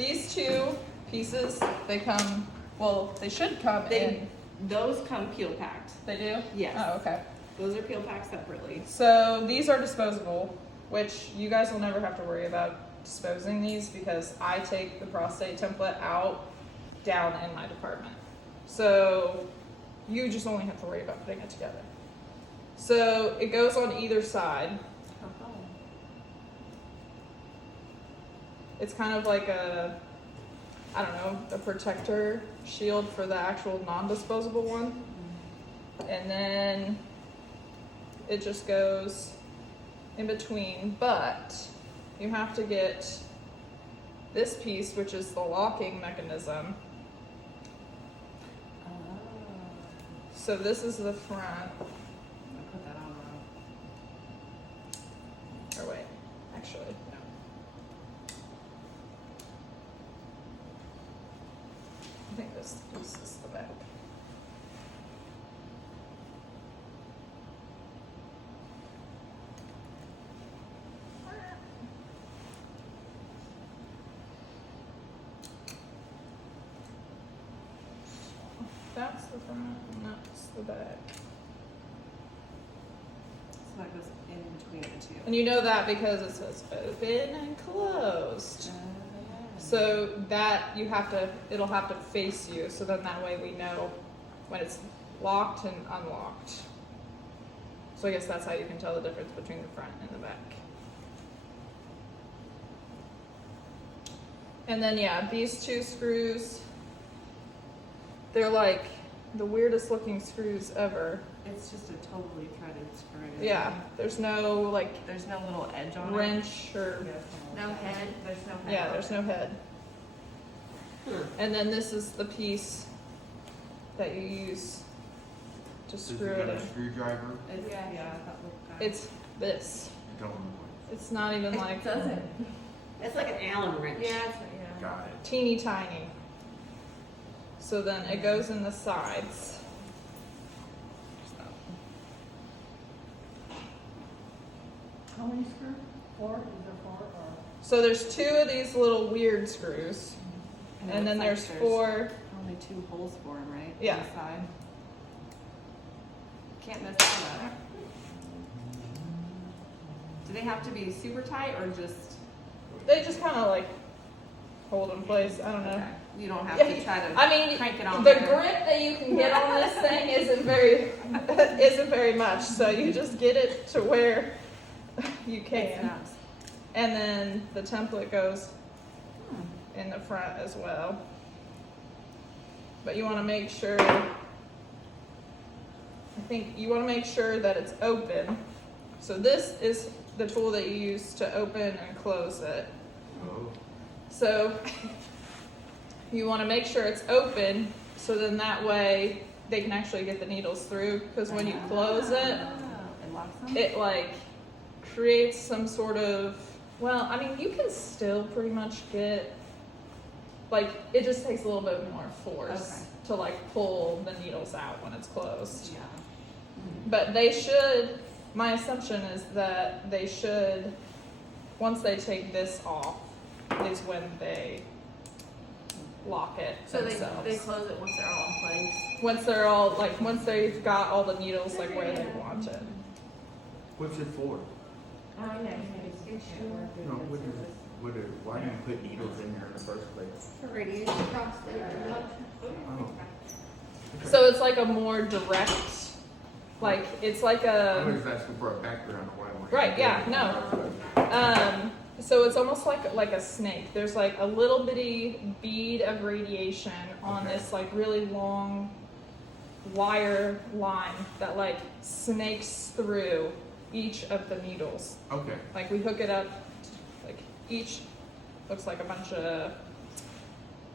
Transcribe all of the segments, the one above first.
these two pieces, they come, well, they should come in. Those come peel packed. They do? Yes. Oh, okay. Those are peel packed separately. So these are disposable, which you guys will never have to worry about disposing these because I take the prostate template out down in my department. So you just only have to worry about putting it together. So it goes on either side. It's kind of like a, I don't know, a protector shield for the actual non-disposable one. And then it just goes in between, but you have to get this piece, which is the locking mechanism. So this is the front. I put that on wrong. Or wait, actually, no. I think this piece is the back. That's the front and that's the back. So that goes in between the two. And you know that because it says open and closed. So that you have to, it'll have to face you. So then that way we know when it's locked and unlocked. So I guess that's how you can tell the difference between the front and the back. And then yeah, these two screws, they're like the weirdest looking screws ever. It's just a totally threaded screw. Yeah, there's no like There's no little edge on wrench or, No head. There's no head. yeah, there's no head. And then this is the piece that you use to Does screw it it got a in. screwdriver? Yeah, that looked good. It's this. Don't. It's not even like doesn't. It's like an Allen wrench. Yeah, Got it. teeny tiny. So then it goes in the sides. How many screws? 4? Is there 4 or? So there's two of these little weird screws, and then there's four. Only 2 holes for them, right? Yeah. On the side. Can't mess that up. Do they have to be super tight or just? They just kind of like hold in place. I don't know. Okay. You don't have Yeah, to try to I mean, crank it on the there. grip that you can get on this thing isn't very much. So you just get it to where you It can, snaps. and then the template goes in the front as well. But you want to make sure. I think you want to make sure that it's open. So this is the tool that you use to open and close it. Oh. So you want to make sure it's open, so then that way they can actually get the needles through. Because when you close it, It locks them? it like creates some sort of, well, I mean, you can still pretty much get, like, it just takes a little bit more force to like pull the needles out when it's closed. Yeah. But they should, my assumption is that they should, once they take this off, is when they lock it So themselves. they close it once they're all in place. Once they're all, like, once they've got all the needles, like, where they want it. What's it for? Oh, yeah. No, why do you put needles in there in the first place? For radiation prostate. Oh. So it's like a more direct, like, it's like I a, was asking for a background of why. right, yeah, no. So it's almost like a snake. There's like a little bitty bead of radiation on Okay. this like really long wire line that like snakes through each of the needles. Okay. Like we hook it up, like each looks like a bunch of,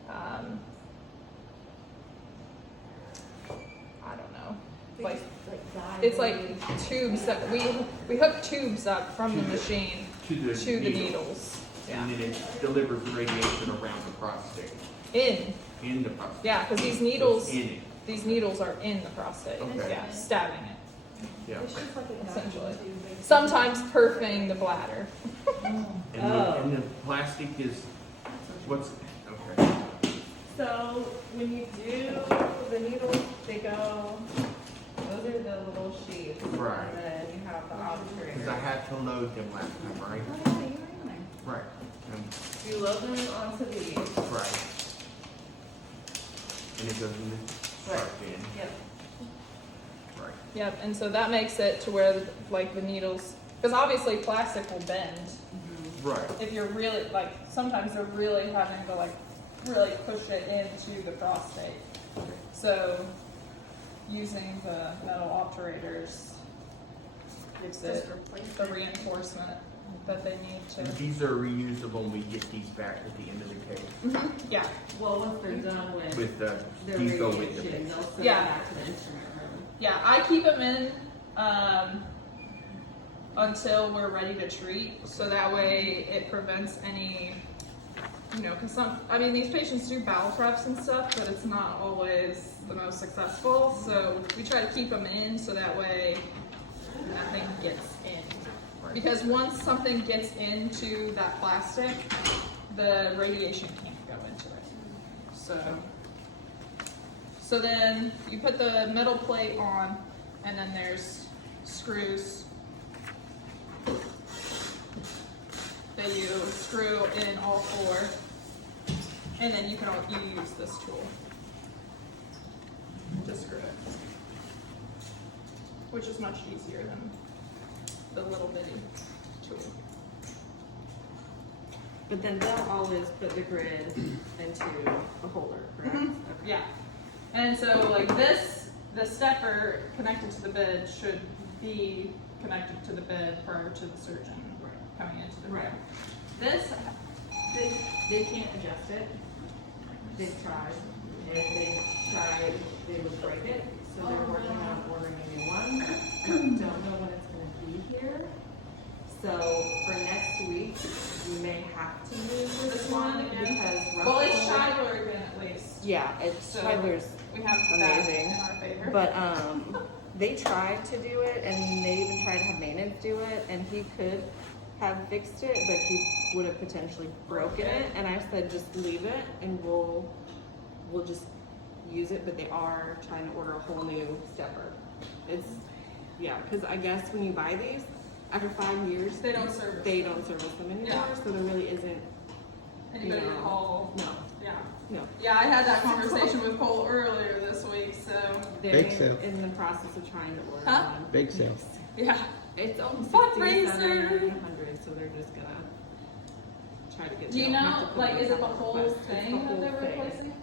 I don't know, like it's like tubes that we hook tubes up from the machine To the to the needle. needles. Yeah. And then it delivers the radiation around the prostate. In the prostate. Yeah, because these So needles, it's in it. these needles are in the prostate. Okay. Yeah, stabbing it, Yeah. essentially. Sometimes perfing the bladder. And the plastic is, what's, So when you do the needles, they go, those are the little sheets. Right. And then you have the obturator. Because I had to load them last time, right? Oh, yeah, you were in there. Right. You load them onto these. Right. And it goes in the sharp end. Yep. Right. Yep, and so that makes it to where like the needles, because obviously plastic will bend. Right. If you're really, like, sometimes they're really having to like really push it into the prostate. So using the metal obturators gives Just it replace the it. reinforcement that they need And to. these are reusable when we get these back at the end of the case. Yeah, Well, once they're done with With the, their these go with the radiation, base. they'll send Yeah. it back to the instrument room. yeah, I keep them in until we're ready to treat, so that way it prevents any, you know, because these patients do bowel preps and stuff, but it's not always the most successful, so we try to keep them in so that way nothing gets in. Because once something gets into that plastic, the radiation can't go into it. So then you put the metal plate on, and then there's screws that you screw in all four, and then you use this tool to screw it, which is much easier than the little bitty tool. But then they'll always put the grid into a holder, correct? Mhm. Okay. Yeah, and so like this, the stepper connected to the bed should be connected to the bed prior to the surgeon coming into the room. Right. This, They can't adjust it. They've tried. And if they tried, they would break it. So they're working on ordering a new one. I don't know when it's gonna be here. So for next week, we may have to move this one because well, it's Russell- Shiloh again at least. Yeah, it's So- Tyler's. We have Amazing. that in our favor. But they tried to do it, and they even tried to have maintenance do it, and he could have fixed it, but he would have potentially broken it. And I said, just leave it, and we'll just use it. But they are trying to order a whole new stepper. It's because I guess when you buy these, after 5 years, They don't service they them. don't service them anymore. Yeah. So there really isn't. Anybody No. recall? No, Yeah. no. Yeah, I had that conversation with Cole earlier this week, so They're Bake sale. in the process of trying to order Huh? one. Bake sale. yeah. It's only Fundraiser. 6,700, so they're just gonna try to get. Do you they don't have know, to put like, it is it on the whole request. It's the thing that whole they're thing. replacing?